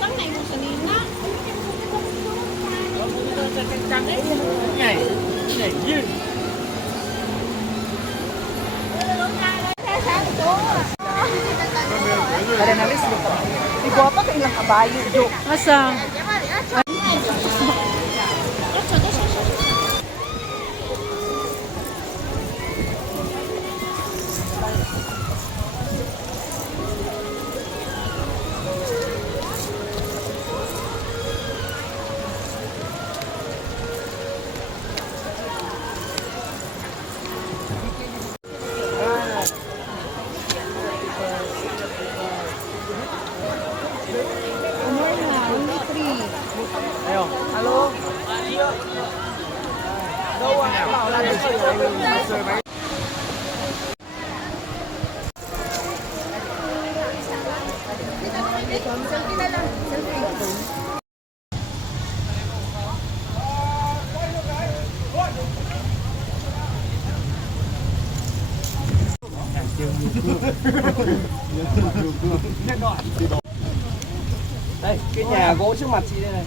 Tấm này một sợi đó. Nhảy nhảy như Kada na list dito. Igo pa kay ilang kabayo do. Asa? Ayo. Hello. Đâu à? Bảo là để chơi máy. Đây, cái nhà gỗ trước mặt chị đây này.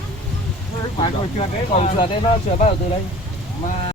Cầu trượt đấy, nó trượt bắt đầu từ đây. Mà